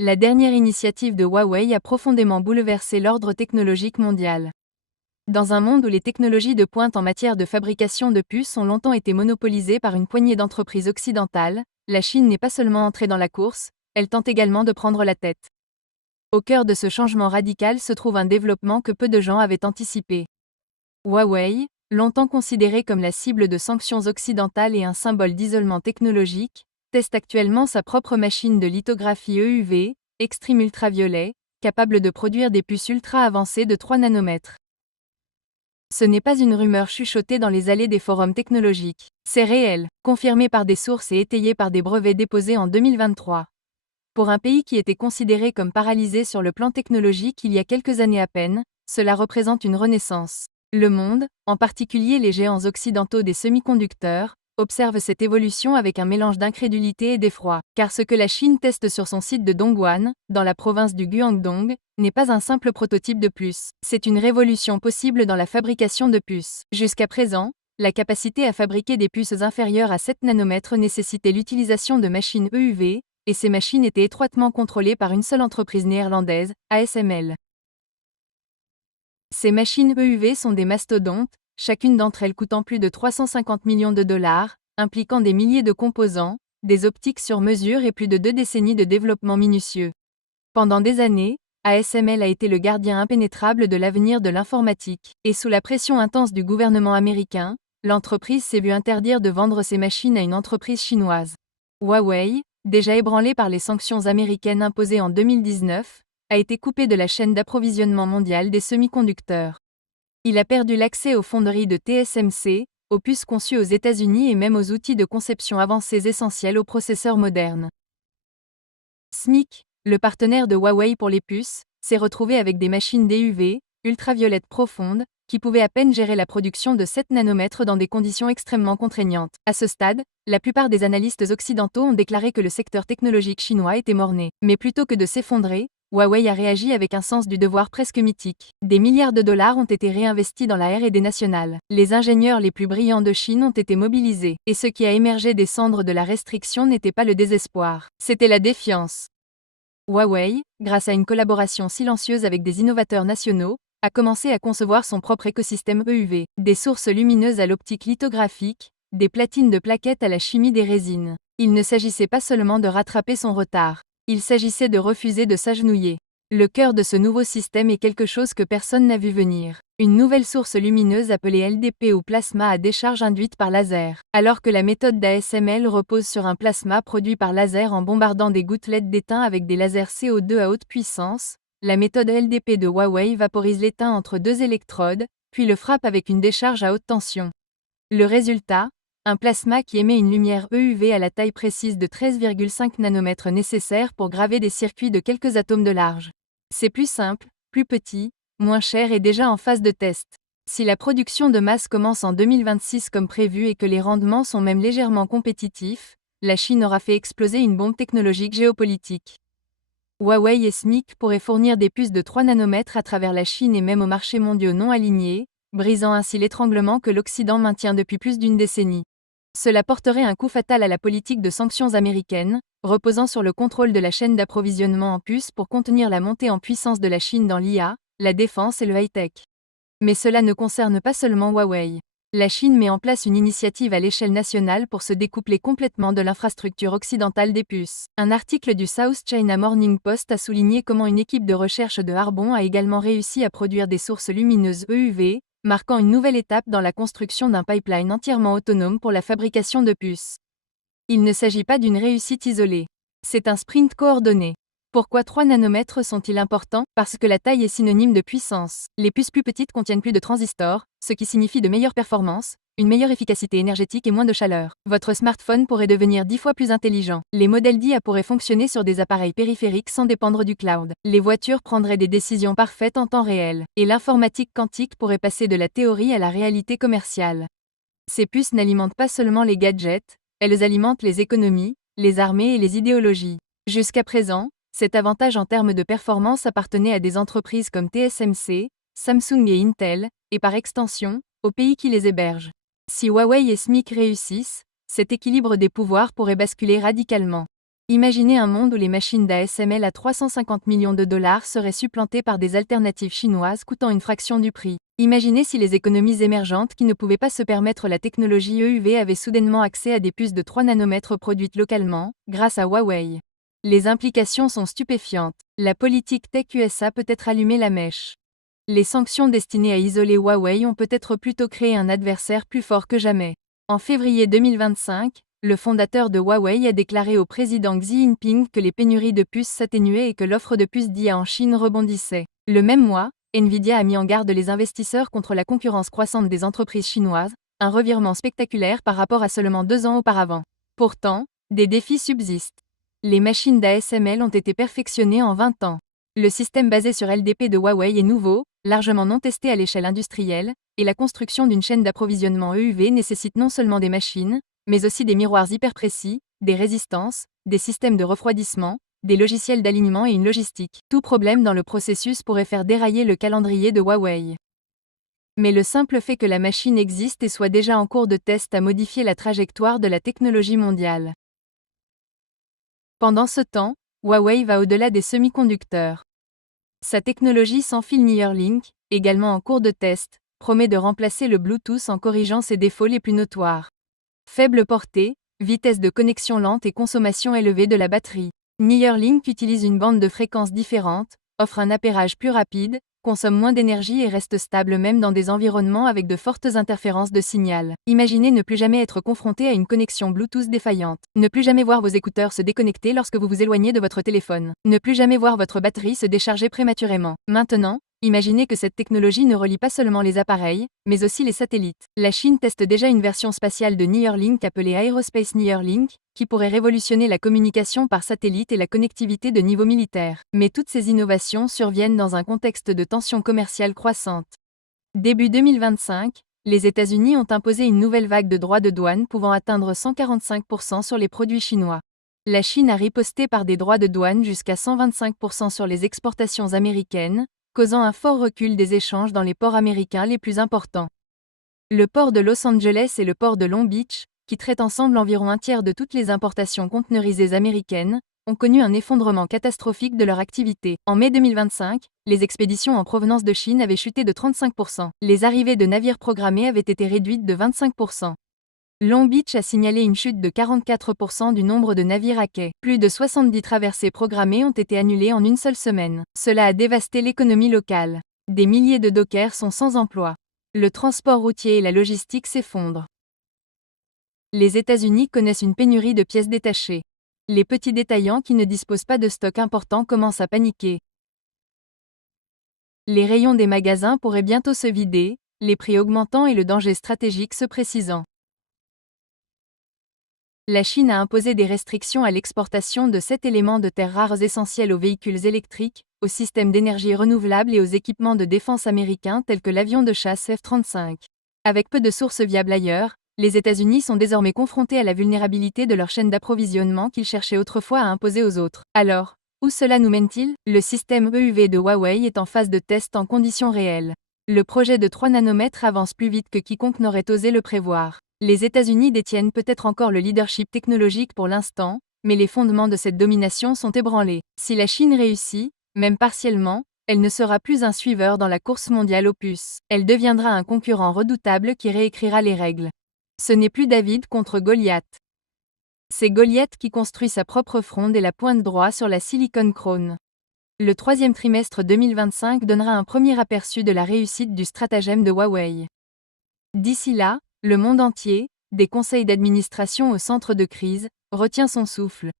La dernière initiative de Huawei a profondément bouleversé l'ordre technologique mondial. Dans un monde où les technologies de pointe en matière de fabrication de puces ont longtemps été monopolisées par une poignée d'entreprises occidentales, la Chine n'est pas seulement entrée dans la course, elle tente également de prendre la tête. Au cœur de ce changement radical se trouve un développement que peu de gens avaient anticipé. Huawei, longtemps considéré comme la cible de sanctions occidentales et un symbole d'isolement technologique, teste actuellement sa propre machine de lithographie EUV, extrême ultraviolet, capable de produire des puces ultra avancées de 3 nanomètres. Ce n'est pas une rumeur chuchotée dans les allées des forums technologiques. C'est réel, confirmé par des sources et étayé par des brevets déposés en 2023. Pour un pays qui était considéré comme paralysé sur le plan technologique il y a quelques années à peine, cela représente une renaissance. Le monde, en particulier les géants occidentaux des semi-conducteurs, observe cette évolution avec un mélange d'incrédulité et d'effroi, car ce que la Chine teste sur son site de Dongguan, dans la province du Guangdong, n'est pas un simple prototype de puce, c'est une révolution possible dans la fabrication de puces. Jusqu'à présent, la capacité à fabriquer des puces inférieures à 7 nanomètres nécessitait l'utilisation de machines EUV, et ces machines étaient étroitement contrôlées par une seule entreprise néerlandaise, ASML. Ces machines EUV sont des mastodontes, chacune d'entre elles coûtant plus de 350 millions de dollars, impliquant des milliers de composants, des optiques sur mesure et plus de 2 décennies de développement minutieux. Pendant des années, ASML a été le gardien impénétrable de l'avenir de l'informatique, et sous la pression intense du gouvernement américain, l'entreprise s'est vue interdire de vendre ses machines à une entreprise chinoise. Huawei, déjà ébranlé par les sanctions américaines imposées en 2019, a été coupé de la chaîne d'approvisionnement mondiale des semi-conducteurs. Il a perdu l'accès aux fonderies de TSMC, aux puces conçues aux États-Unis et même aux outils de conception avancés essentiels aux processeurs modernes. SMIC, le partenaire de Huawei pour les puces, s'est retrouvé avec des machines DUV, ultraviolettes profondes, qui pouvaient à peine gérer la production de 7 nanomètres dans des conditions extrêmement contraignantes. À ce stade, la plupart des analystes occidentaux ont déclaré que le secteur technologique chinois était mort-né. Mais plutôt que de s'effondrer, Huawei a réagi avec un sens du devoir presque mythique. Des milliards de dollars ont été réinvestis dans la R&D nationale. Les ingénieurs les plus brillants de Chine ont été mobilisés. Et ce qui a émergé des cendres de la restriction n'était pas le désespoir, c'était la défiance. Huawei, grâce à une collaboration silencieuse avec des innovateurs nationaux, a commencé à concevoir son propre écosystème EUV, des sources lumineuses à l'optique lithographique, des platines de plaquettes à la chimie des résines. Il ne s'agissait pas seulement de rattraper son retard, il s'agissait de refuser de s'agenouiller. Le cœur de ce nouveau système est quelque chose que personne n'a vu venir. Une nouvelle source lumineuse appelée LDP ou plasma à décharge induite par laser. Alors que la méthode d'ASML repose sur un plasma produit par laser en bombardant des gouttelettes d'étain avec des lasers CO2 à haute puissance, la méthode LDP de Huawei vaporise l'étain entre 2 électrodes, puis le frappe avec une décharge à haute tension. Le résultat, un plasma qui émet une lumière EUV à la taille précise de 13,5 nanomètres nécessaire pour graver des circuits de quelques atomes de large. C'est plus simple, plus petit, moins cher et déjà en phase de test. Si la production de masse commence en 2026 comme prévu et que les rendements sont même légèrement compétitifs, la Chine aura fait exploser une bombe technologique géopolitique. Huawei et SMIC pourraient fournir des puces de 3 nanomètres à travers la Chine et même aux marchés mondiaux non alignés, brisant ainsi l'étranglement que l'Occident maintient depuis plus d'une décennie. Cela porterait un coup fatal à la politique de sanctions américaine, reposant sur le contrôle de la chaîne d'approvisionnement en puces pour contenir la montée en puissance de la Chine dans l'IA, la défense et le high-tech. Mais cela ne concerne pas seulement Huawei. La Chine met en place une initiative à l'échelle nationale pour se découpler complètement de l'infrastructure occidentale des puces. Un article du South China Morning Post a souligné comment une équipe de recherche de Harbin a également réussi à produire des sources lumineuses EUV, marquant une nouvelle étape dans la construction d'un pipeline entièrement autonome pour la fabrication de puces. Il ne s'agit pas d'une réussite isolée. C'est un sprint coordonné. Pourquoi 3 nanomètres sont-ils importants? Parce que la taille est synonyme de puissance. Les puces plus petites contiennent plus de transistors, ce qui signifie de meilleures performances, une meilleure efficacité énergétique et moins de chaleur. Votre smartphone pourrait devenir 10 fois plus intelligent. Les modèles d'IA pourraient fonctionner sur des appareils périphériques sans dépendre du cloud. Les voitures prendraient des décisions parfaites en temps réel. Et l'informatique quantique pourrait passer de la théorie à la réalité commerciale. Ces puces n'alimentent pas seulement les gadgets, elles alimentent les économies, les armées et les idéologies. Jusqu'à présent, cet avantage en termes de performance appartenait à des entreprises comme TSMC, Samsung et Intel, et par extension, aux pays qui les hébergent. Si Huawei et SMIC réussissent, cet équilibre des pouvoirs pourrait basculer radicalement. Imaginez un monde où les machines d'ASML à 350 millions de dollars seraient supplantées par des alternatives chinoises coûtant une fraction du prix. Imaginez si les économies émergentes qui ne pouvaient pas se permettre la technologie EUV avaient soudainement accès à des puces de 3 nanomètres produites localement, grâce à Huawei. Les implications sont stupéfiantes. La politique tech USA peut être allumée la mèche. Les sanctions destinées à isoler Huawei ont peut-être plutôt créé un adversaire plus fort que jamais. En février 2025, le fondateur de Huawei a déclaré au président Xi Jinping que les pénuries de puces s'atténuaient et que l'offre de puces d'IA en Chine rebondissait. Le même mois, Nvidia a mis en garde les investisseurs contre la concurrence croissante des entreprises chinoises, un revirement spectaculaire par rapport à seulement 2 ans auparavant. Pourtant, des défis subsistent. Les machines d'ASML ont été perfectionnées en 20 ans. Le système basé sur LDP de Huawei est nouveau, largement non testé à l'échelle industrielle, et la construction d'une chaîne d'approvisionnement EUV nécessite non seulement des machines, mais aussi des miroirs hyper précis, des résistances, des systèmes de refroidissement, des logiciels d'alignement et une logistique. Tout problème dans le processus pourrait faire dérailler le calendrier de Huawei. Mais le simple fait que la machine existe et soit déjà en cours de test a modifié la trajectoire de la technologie mondiale. Pendant ce temps, Huawei va au-delà des semi-conducteurs. Sa technologie sans fil Neuralink, également en cours de test, promet de remplacer le Bluetooth en corrigeant ses défauts les plus notoires. Faible portée, vitesse de connexion lente et consommation élevée de la batterie. Neuralink utilise une bande de fréquences différente, offre un appairage plus rapide, consomme moins d'énergie et reste stable même dans des environnements avec de fortes interférences de signal. Imaginez ne plus jamais être confronté à une connexion Bluetooth défaillante. Ne plus jamais voir vos écouteurs se déconnecter lorsque vous vous éloignez de votre téléphone. Ne plus jamais voir votre batterie se décharger prématurément. Maintenant, imaginez que cette technologie ne relie pas seulement les appareils, mais aussi les satellites. La Chine teste déjà une version spatiale de Neuralink appelée Aerospace Neuralink, qui pourrait révolutionner la communication par satellite et la connectivité de niveau militaire. Mais toutes ces innovations surviennent dans un contexte de tensions commerciales croissantes. Début 2025, les États-Unis ont imposé une nouvelle vague de droits de douane pouvant atteindre 145% sur les produits chinois. La Chine a riposté par des droits de douane jusqu'à 125% sur les exportations américaines, causant un fort recul des échanges dans les ports américains les plus importants. Le port de Los Angeles et le port de Long Beach, qui traitent ensemble environ un tiers de toutes les importations conteneurisées américaines, ont connu un effondrement catastrophique de leur activité. En mai 2025, les expéditions en provenance de Chine avaient chuté de 35%. Les arrivées de navires programmés avaient été réduites de 25%. Long Beach a signalé une chute de 44% du nombre de navires à quai. Plus de 70 traversées programmées ont été annulées en une seule semaine. Cela a dévasté l'économie locale. Des milliers de dockers sont sans emploi. Le transport routier et la logistique s'effondrent. Les États-Unis connaissent une pénurie de pièces détachées. Les petits détaillants qui ne disposent pas de stock important commencent à paniquer. Les rayons des magasins pourraient bientôt se vider, les prix augmentant et le danger stratégique se précisant. La Chine a imposé des restrictions à l'exportation de 7 éléments de terres rares essentiels aux véhicules électriques, aux systèmes d'énergie renouvelable et aux équipements de défense américains tels que l'avion de chasse F-35. Avec peu de sources viables ailleurs, les États-Unis sont désormais confrontés à la vulnérabilité de leur chaîne d'approvisionnement qu'ils cherchaient autrefois à imposer aux autres. Alors, où cela nous mène-t-il? Le système EUV de Huawei est en phase de test en conditions réelles. Le projet de 3 nanomètres avance plus vite que quiconque n'aurait osé le prévoir. Les États-Unis détiennent peut-être encore le leadership technologique pour l'instant, mais les fondements de cette domination sont ébranlés. Si la Chine réussit, même partiellement, elle ne sera plus un suiveur dans la course mondiale aux puces. Elle deviendra un concurrent redoutable qui réécrira les règles. Ce n'est plus David contre Goliath. C'est Goliath qui construit sa propre fronde et la pointe droit sur la Silicon Crown. Le troisième trimestre 2025 donnera un premier aperçu de la réussite du stratagème de Huawei. D'ici là, le monde entier, des conseils d'administration au centre de crise, retient son souffle.